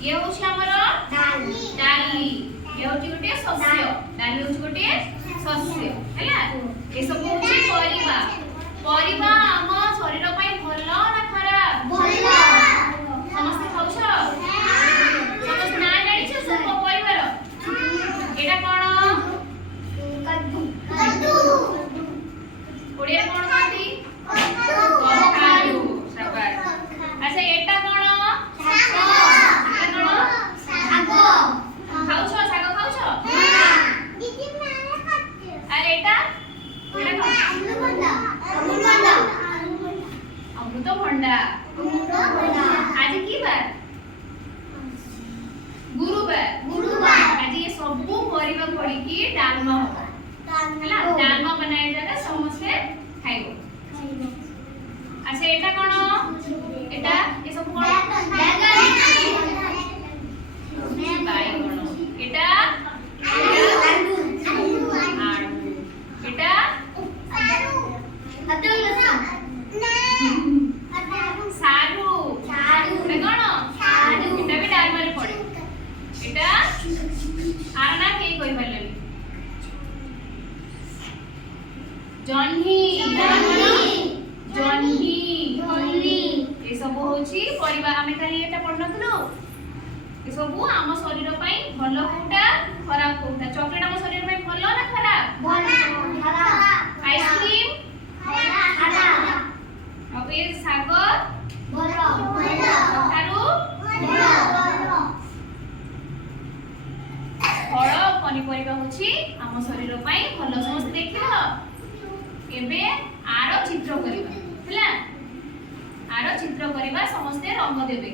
ये होछि हमर डाली ये होछि गोटे शस्य डाली होछि गोटे शस्य हैला ए सब होछि परिबा परिबा हम शरीर पई भलो ना खराब भलो समस्त खाउछ समस्त ना जानि छ सब परिवार एटा कोन कद्दू ओडिया कोन कहती कखारू शाबाश अच्छा एटा कोन ଶାଗ ଖାଉଛ ଶାଗ ଖାଉଛ ଦିଦି ମାନେ ଖାচ্ছে ଆରେ ଏଟା ଅମୃତଭଣ୍ଡା ଆଜି କି ବାର ଗୁରୁବାର ଆଜି ଏ ସବୁ ପରିବା ପଡିକି ଡାଲମା ହବ ହେଲା ଡାଲମା ବନାଇ ଜାଗା ସମସ୍ତେ ଖାଇବ ଆଚ୍ଛା ଏଟା କଣ ଏଟା ଏ ସବୁ କଣ ବାଇଗଣ ଏଟା ଆଳୁ ଏଟା ସାରୁ ଏଟା କଣ ଏଟା ବି ଡାଲମାରେ ପଡେ ଏଟା ଆର ନା କେହି କହି ପାରିଲେନି ଜହ୍ନି ଜହ୍ନି ଏ ସବୁ ହଉଛି ପରିବା ଆମେ କାଲି ଏଟା ପଢିନଥିଲୁ ଏ ସବୁ ଆମ ଶରୀର ପାଇଁ ଭଲ କୋଉଟା ଖରାପ କୋଉଟା ଚକୋଲେଟ ଆମ ଶରୀର ପାଇଁ ଭଲ ନା ଖରାପ ଆଇସ୍କ୍ରିମ ଆଉ ଏ ଶାଗ କଖାରୁ ଫଳ ପନିପରିବା ହଉଛି ଆମ ଶରୀର ପାଇଁ ଭଲ ସମସ୍ତେ ଦେଖିବ ଏବେ ଆର ଚିତ୍ର କରିବା ହେଲା ଆର ଚିତ୍ର କରିବା ସମସ୍ତେ ରଙ୍ଗ ଦେବେ